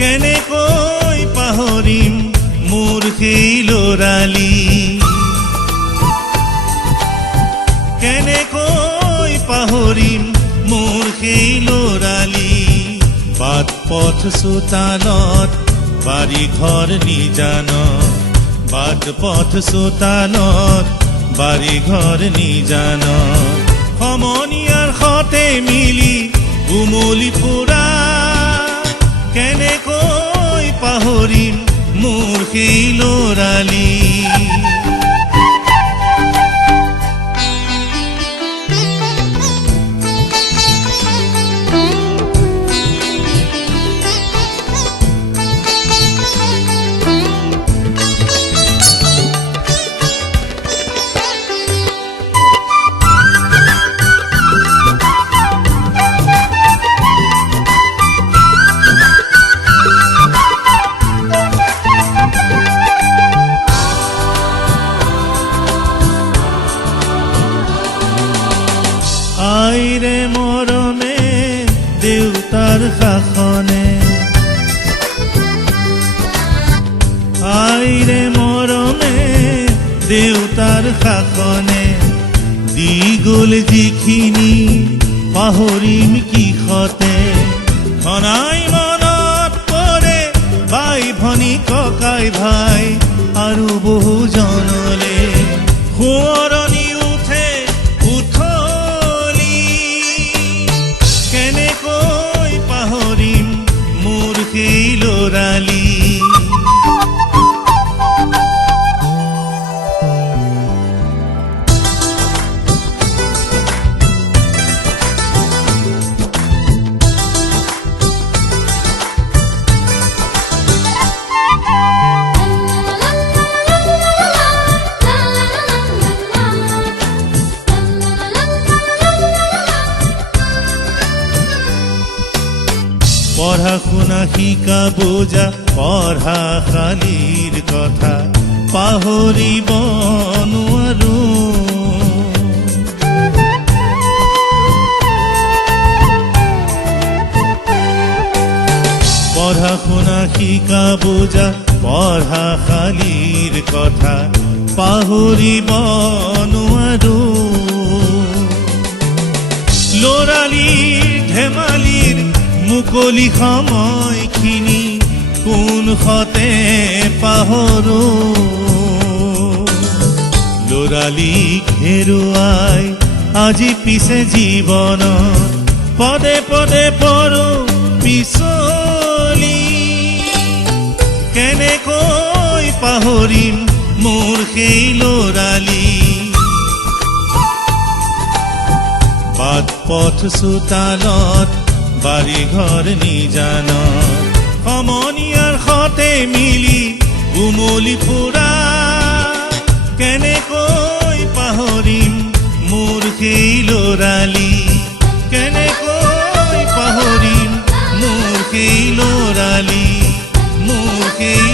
কেনেকৈ পাহৰিম মোৰ সেই ল'ৰালি, কেনেকৈ পাহৰিম মোৰ সেই ল'ৰালি। বাট পথ চোতালত বাৰী ঘৰ নিজানত, বাট পথ চোতালত বাৰী ঘৰ নিজানত, সমনীয়াৰ সতে মিলি উমলি ফুৰা। কেনেকৈ পাহৰিম মোৰ সেই ল'ৰালি। আইৰে মৰমে দেউতাৰ শাসনে, আইৰে মৰমে দেউতাৰ শাসনে, দি গ'ল যিখিনি পাহৰিম কিষতে। ঘনাই মনত পৰে বাই ভনী ককাই ভাই আৰু বহুজনলে, সোঁৱৰণি উঠে উঠলি। কেনেকৈ পাহৰিম মোৰ সেই ল'ৰালি। পঢ়া শুনা শিকা বুজা পঢ়াশালীৰ কথা পাহৰিব নোৱাৰো। পঢ়া শুনা শিকা বুজা পঢ়াশালীৰ কথা পাহৰিব নোৱাৰো। ল'ৰালিৰ ধেমালিৰ মুকলি সময়খিনি কোনখতে পাহৰো। ল'ৰালিক হেৰুৱাই আজি পিছে জীৱনত পদে পদে পৰো পিছলি। কেনেকৈ পাহৰিম মোৰ সেই ল'ৰালি। বাট পথ চোতালত বাৰী ঘৰ নিজানত, সমনীয়াৰ সতে মিলি উমলি ফুৰা। কেনেকৈ পাহৰিম মোৰ সেই ল'ৰালি। কেনেকৈ পাহৰিম মোৰ সেই ল'ৰালি, মোৰ সেই